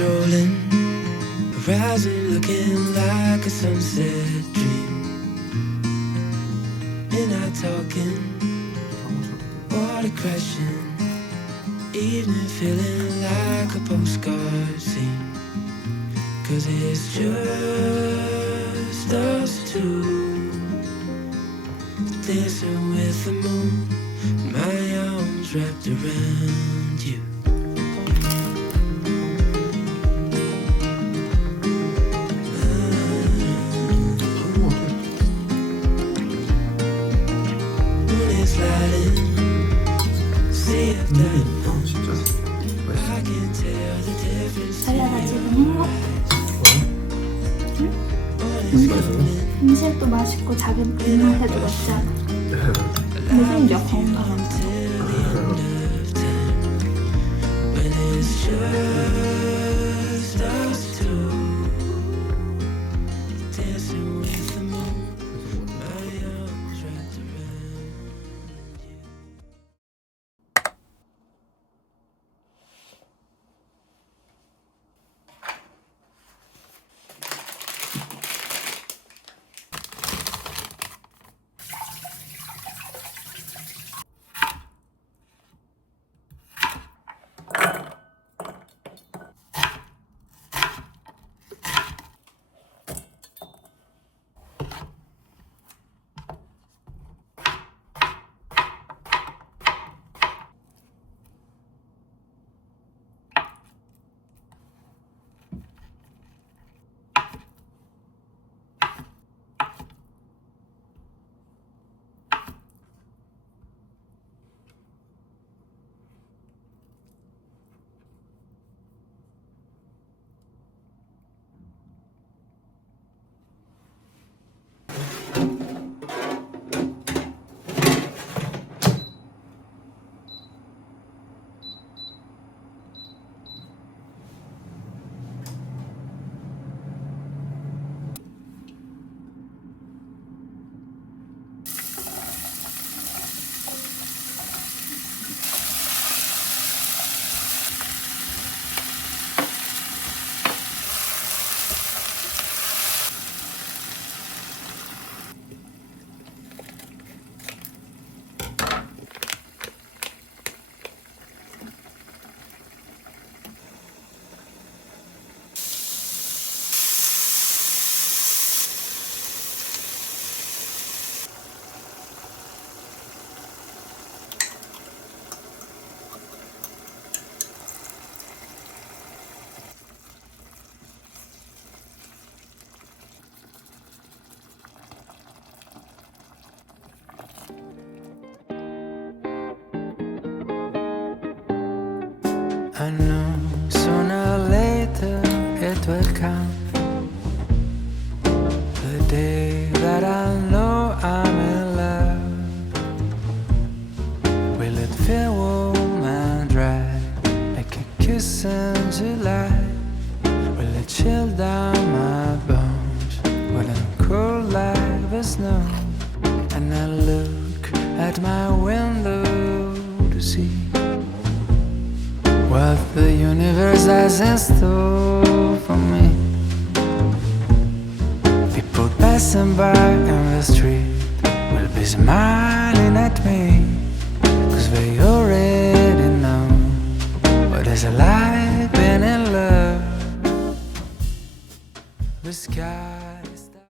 strolling, rising, looking like a sunset dream. And I talking, water crashing, evening feeling like a postcard scene. 'Cause it's just us two, dancing with the moon, my arms wrapped around you. Moon is lighting, see if that I can tell the difference. 달려라 지금 음식도 맛있고 자기 입맛에도 맞잖아. 근데 심지어 건강한 거. When it's just us two, dancing with the moon, my arms wrapped around you. I know sooner or later it will come, the day that I know I'm in love. Will it feel warm and dry like a kiss in July? Will it chill down my bones? Will it cool like the snow? And I look at my window to see what the universe has in store for me. People passing by in the street will be smiling at me, 'cause they already know what it's like being in love. The sky